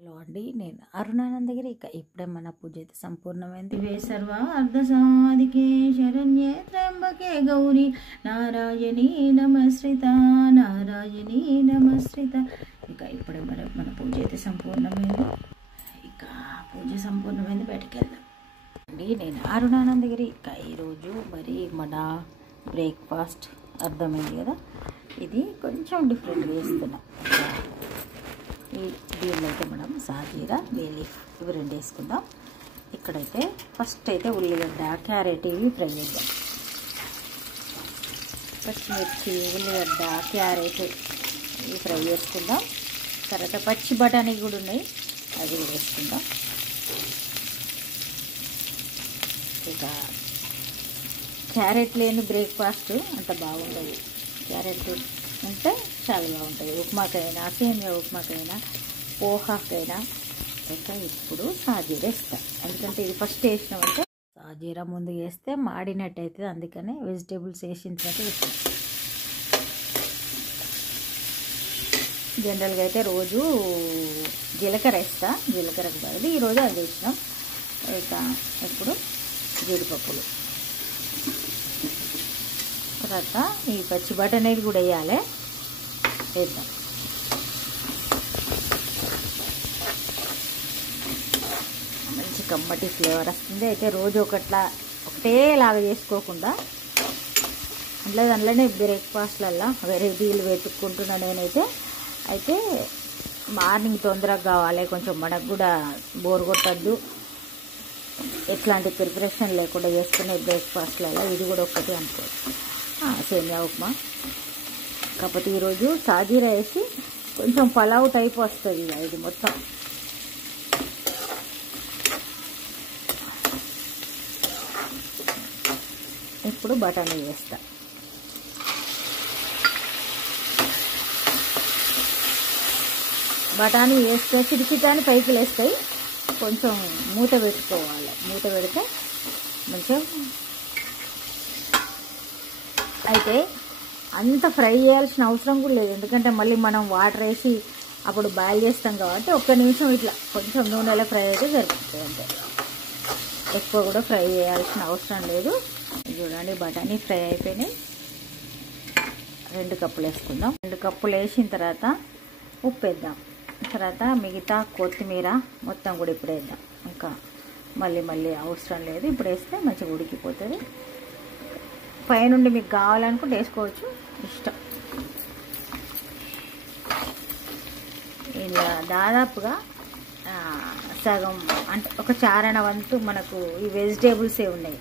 Hello అండి, నేను అరుణానందగిరి. ఇప్పుడే మన పూజ అయితే సంపూర్ణమైంది. వే సర్వ అర్ధ సాధికే శరణ్యే త్ర్యంబకే గౌరీ నారాయణీ నమస్కృత నారాయణీ నమస్కృత. ఇప్పుడే మన పూజ అయితే సంపూర్ణమైంది. పూజ సంపూర్ణమైంది, బయటకు వెళ్దాం అండి. నేను అరుణానందగిరి. ఈరోజు మరి మన బ్రేక్ఫాస్ట్ అర్థమైంది కదా, ఇది కొంచెం డిఫరెంట్గా వేస్తున్నాం. దీనిలో అయితే మనం సాజీరా, బే లీఫ్ ఇవి రెండు వేసుకుందాం. ఇక్కడైతే ఫస్ట్ అయితే ఉల్లిగడ్డ, క్యారెట్ ఇవి ఫ్రై చేద్దాం. పచ్చిమిర్చి, ఉల్లిగడ్డ, క్యారెట్ ఇవి ఫ్రై చేసుకుందాం. తర్వాత పచ్చి బఠానీ కూడా ఉన్నాయి, అది కూడా వేసుకుందాం. ఇక క్యారెట్ లేని బ్రేక్ఫాస్ట్ అంత బాగుంటుంది. క్యారెట్ ఉంటే చాలా బాగుంటుంది. ఉప్మాకైనా, సేమియా ఉప్మాకైనా, పోహాకైనా. ఇక ఇప్పుడు సాజీరా వేస్తాం, ఎందుకంటే ఇది ఫస్ట్ వేసినామంటే సాజీరా ముందు వేస్తే మాడినట్టు అవుతుంది. అందుకనే వెజిటేబుల్స్ వేసిన తర్వాత వేస్తాం. జనరల్గా అయితే రోజు జీలకర్ర వేస్తా, జీలకర్రకు బదులు ఈరోజు అది వేసినాం. ఇక ఇప్పుడు జీడిపప్పులు, తర్వాత ఈ పచ్చి బఠానీ కూడా వేయాలి, వేద్దాం. మంచి కమ్మటి ఫ్లేవర్ వస్తుంది. అయితే రోజు ఒకటేలాగా చేసుకోకుండా అందులోనే బ్రేక్ఫాస్ట్లల్లో వెరైటీలు వెతుక్కుంటున్నా నేనైతే. అయితే మార్నింగ్ తొందరగా కావాలి, కొంచెం మనకు కూడా బోర్ కొట్టద్దు, ఎట్లాంటి ప్రిపరేషన్ లేకుండా చేసుకునే బ్రేక్ఫాస్ట్లలో ఇది కూడా ఒక్కటి అనుకోవచ్చు. సేమియా ఉప్మా కాకపోతే ఈరోజు సాజీరా వేసి కొంచెం పలావ్ టైప్ వస్తుంది ఇది మొత్తం. ఇప్పుడు బఠానీ వేస్తా. బఠానీ వేస్తే చిటికిటాని పైకి లేస్తాయి, కొంచెం మూత పెట్టుకోవాలి. మూత పెడితే మంచిగా. అయితే అంత ఫ్రై చేయాల్సిన అవసరం కూడా లేదు, ఎందుకంటే మళ్ళీ మనం వాటర్ వేసి అప్పుడు బాయిల్ చేస్తాం కాబట్టి ఒక్క నిమిషం ఇట్లా కొంచెం నూనెలో ఫ్రై అయితే సరిపోతుంది అంతే. ఎక్కువ కూడా ఫ్రై చేయాల్సిన అవసరం లేదు. చూడండి, బఠానీ ఫ్రై అయిపోయినాయి. 2 కప్పులు వేసుకుందాం. 2 కప్పులు వేసిన తర్వాత ఉప్పు వేద్దాం. తర్వాత మిగతా కొత్తిమీర మొత్తం కూడా ఇప్పుడు వేద్దాం. ఇంకా మళ్ళీ అవసరం లేదు, ఇప్పుడు వేస్తే మంచిగా ఉడికిపోతుంది. పైనుండి మీకు కావాలనుకుంటే వేసుకోవచ్చు, ఇష్టం. ఇలా దాదాపుగా సగం అంటే ఒక చారణ వంతు మనకు ఈ వెజిటేబుల్సే ఉన్నాయి.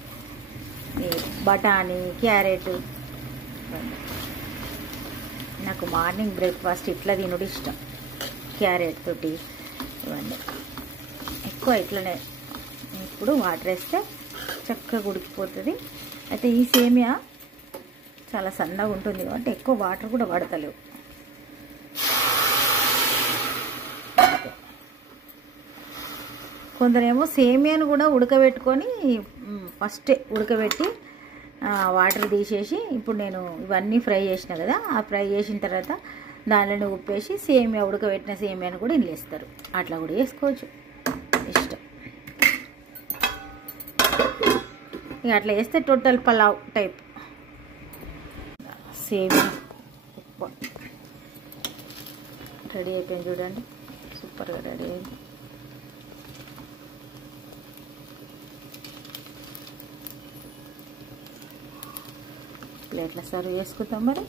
ఈ బఠానీ, క్యారెట్. నాకు మార్నింగ్ బ్రేక్ఫాస్ట్ ఇట్లా తినడం ఇష్టం, క్యారెట్ తోటి ఇవన్నీ ఎక్కువ ఇట్లనే. ఇప్పుడు వాటర్ వేస్తే చక్కగా ఉడికిపోతుంది. అయితే ఈ సేమియా చాలా సన్నగా ఉంటుంది కాబట్టి ఎక్కువ వాటర్ కూడా పడతలేవు. కొందరేమో సేమియాను కూడా ఉడకబెట్టుకొని ఫస్ట్ ఉడకబెట్టి వాటర్ తీసేసి, ఇప్పుడు నేను ఇవన్నీ ఫ్రై చేసిన కదా, ఆ ఫ్రై చేసిన తర్వాత దానిలో ఉప్పేసి సేమియా ఉడకబెట్టిన సేమియాను కూడా ఇండ్లేస్తారు. అట్లా కూడా వేసుకోవచ్చు, ఇష్టం. ఇక అట్లా వేస్తే టోటల్ పలావ్ టైప్. సేమియా ఉప్మా రెడీ అయిపోయింది, చూడండి, సూపర్గా రెడీ అయింది. ప్లేట్లో సర్వ్ చేసుకుంటాం. మరి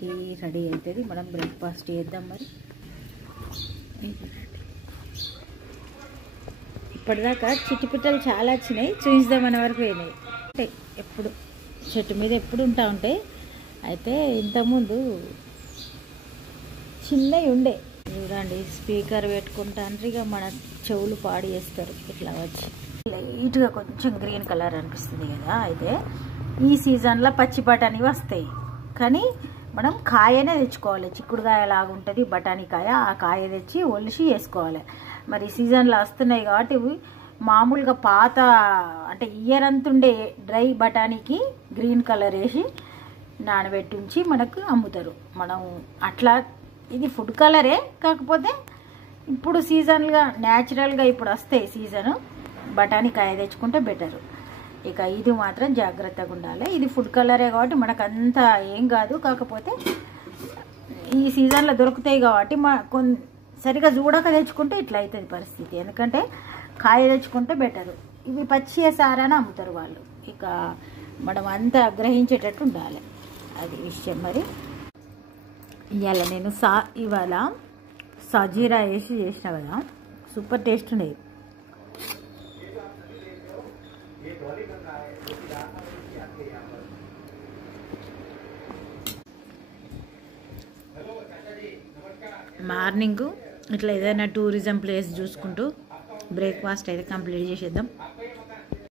టీ రెడీ అవుతుంది, మనం బ్రేక్ఫాస్ట్ చేద్దాం. మరి ఇప్పటిదాకా చిట్టుపిట్టలు చాలా వచ్చినాయి, చూపిద్దామనే వరకు పోయినాయి. అంటే ఎప్పుడు చెట్టు మీద ఎప్పుడు ఉంటాయి. అయితే ఇంతకుముందు చిన్నవి ఉండే, చూడండి, స్పీకర్ పెట్టుకుంటాను, ఇక మన చెవులు పాడు చేస్తారు. ఇట్లా వచ్చి లైట్గా కొంచెం గ్రీన్ కలర్ అనిపిస్తుంది కదా. అయితే ఈ సీజన్లో పచ్చి బఠానీ వస్తాయి, కానీ మనం కాయనే తెచ్చుకోవాలి. చిక్కుడుకాయ లాగా ఉంటుంది బఠానీ కాయ, ఆ కాయ తెచ్చి ఒలిసి వేసుకోవాలి. మరి సీజన్లో వస్తున్నాయి కాబట్టి మామూలుగా పాత అంటే ఇయర్ అంతుండే డ్రై బఠానీకి గ్రీన్ కలర్ వేసి నానబెట్టి ఉంచి మనకు అమ్ముతారు. మనం అట్లా ఇది ఫుడ్ కలరే, కాకపోతే ఇప్పుడు సీజన్గా న్యాచురల్గా ఇప్పుడు వస్తాయి సీజను, బఠానీ కాయ తెచ్చుకుంటే బెటరు. ఇక ఇది మాత్రం జాగ్రత్తగా ఉండాలి. ఇది ఫుడ్ కలరే కాబట్టి మనకు అంత ఏం కాదు, కాకపోతే ఈ సీజన్లో దొరుకుతాయి కాబట్టి సరిగా చూడక తెచ్చుకుంటే ఇట్లా అవుతుంది పరిస్థితి. ఎందుకంటే కాయ తెచ్చుకుంటే బెటరు. ఇవి పచ్చి సారని అమ్ముతారు వాళ్ళు, ఇక మనం అంతా గ్రహించేటట్టు ఉండాలి, అది విషయం. మరి ఇవాళ నేను ఇవాళ సజీరా వేసి చేసిన కదా, సూపర్ టేస్ట్ ఉండేది. మార్నింగ్ ఇట్లా ఏదైనా టూరిజం ప్లేస్ చూసుకుంటూ బ్రేక్ఫాస్ట్ అయితే కంప్లీట్ చేసేద్దాం.